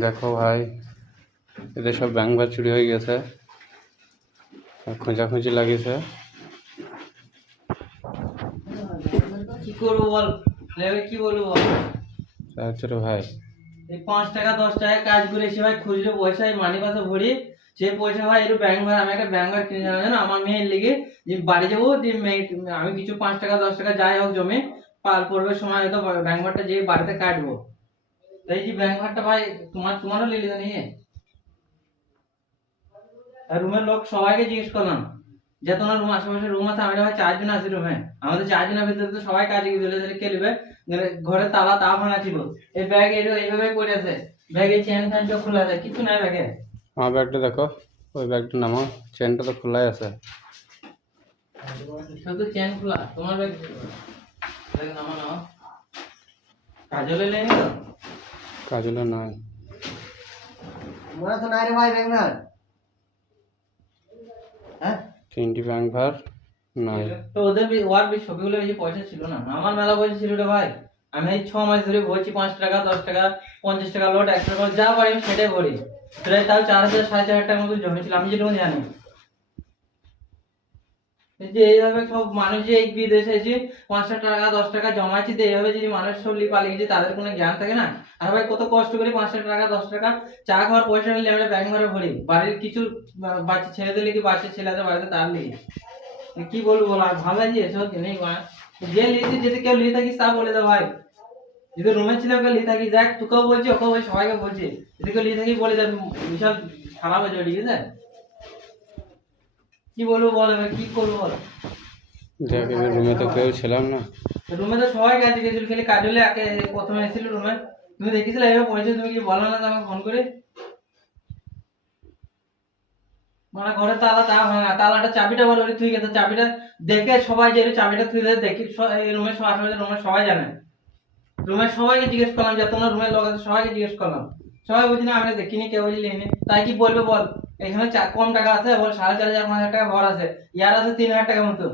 দেখো ভাই, এদের সব ব্যাংক বার চুরি হয়ে গেছে, খোঁজাখুঁজি লাগিয়েছে। কি করবো বল, কি বলবো বল। হচ্ছে রে ভাই, এই 5 টাকা 10 টাকা কাজ করে এসে ভাই খুচরো পয়সা মানি পাশে ভরি, সেই পয়সা ভাই একটু ব্যাংক ভাই, আমি একটা ব্যাংক ভাই কিনে জানো জানো আমার মেয়ের লেগে, যে বাড়ি যাবো যে আমি কিছু 5 টাকা 10 টাকা যাই হোক জমে পাল পড়বে সময় হয়তো ব্যাংক ভাড়টা যে বাড়িতে কাটবো। তাই যে ব্যাংক ভাড়টা ভাই তোমারও লিলি নিয়ে আর রুমের লোক সবাইকে জিজ্ঞেস করলাম যে তোমার রুম আশেপাশে রুম আছে, আমি ভাই 4 জন আছি রুমে, আমাদের 4 জনের ভিতরে তো সবাই কাজে গেছিল, তাহলে কে নেবে? ঘরে তালা তা ভাঙা ছিল, এই ব্যাগ এইভাবে পড়ে আছে, ব্যাগে চেন ফ্যান সব খোলা আছে, কিছু নাই ব্যাগে। আমার ব্যাগটা দেখো, ওই ব্যাগটা নামাও, চেনটা তো খোলাই আছে। শুধু চেন খোলা, তোমার ব্যাগ ব্যাগ নামা নাও। কাজলে লেনি তো কাজলে নাই। মোরা তো নাই রে ভাই ব্যাগ না। হ্যাঁ 3টি ব্যাংক ভার নাই। তো ওদের ওয়ার ছবিগুলো বেশি পয়সা ছিল না, আমার মেলা পয়সা ছিল রে ভাই। আমি এই 6 মাস ধরে ভরছি 5 টাকা 10 টাকা 50 টাকা লোড 100 টাকা যা পারি আমি সেটাই ভরি, সেটাই তাও 4,000 4,500 টাকার মতো জমেছিল আমি যেটুকু জানি। এই যে এইভাবে সব মানুষ যে এই বিদেশে এসে 5 টাকা 10 টাকা জমাচ্ছি, তো এইভাবে যদি মানুষ সব পালিয়ে গেছে তাদের কোনো জ্ঞান থাকে না। আর ভাই কত কষ্ট করে 5 টাকা 10 টাকা চা খাওয়ার পয়সা নিলে আমরা ব্যাংক ভরে ভরি, বাড়ির কিছু বাচ্চা ছেলেদের লেগে, বাচ্চা ছেলেদের বাড়িতে তার লেগে। কি বলবো বল, আর ভালো লাগে এসব নেই মা। যে লিয়েছি যদি কেউ লিয়ে থাকিস তা বলে দাও ভাই, যদি রুমে ছিল কেউ লিয়ে থাকিস, দেখ তোকেও বলছি ওকেও বলছি সবাইকে বলছি, যদি কেউ লিয়ে থাকি বলে দেখ, বিশাল খারাপ হয়ে যাবে, ঠিক আছে? কি বলবো বল, এবার কি করবো বল। দেখ, এবার রুমে তো কেউ ছিলাম না। রুমে তো সবাই কাজে গেছিল, খালি কাজলে একে প্রথমে এসেছিল রুমে, তুমি দেখেছিলে এভাবে পয়সা, তুমি কি বলো না আমাকে ফোন করে? মানে ঘরে তালা তা ভাঙা, তালাটা চাবিটা বলে তুই গেছে, চাবিটা দেখে সবাই যে চাবিটা তুই দেখি এই রুমের আশেপাশে রুমের সবাই জানে, রুমের সবাইকে জিজ্ঞেস করলাম যে তোমার রুমের লোক আছে, সবাইকে জিজ্ঞেস করলাম, সবাই বলছি না আমি দেখিনি, কেউ বলিনি। তাই কি বলবে বল, এখানে কম টাকা আছে বল, 4,500 5,000 টাকা ভর আছে, ইয়ার আছে 3,000 টাকা মতো।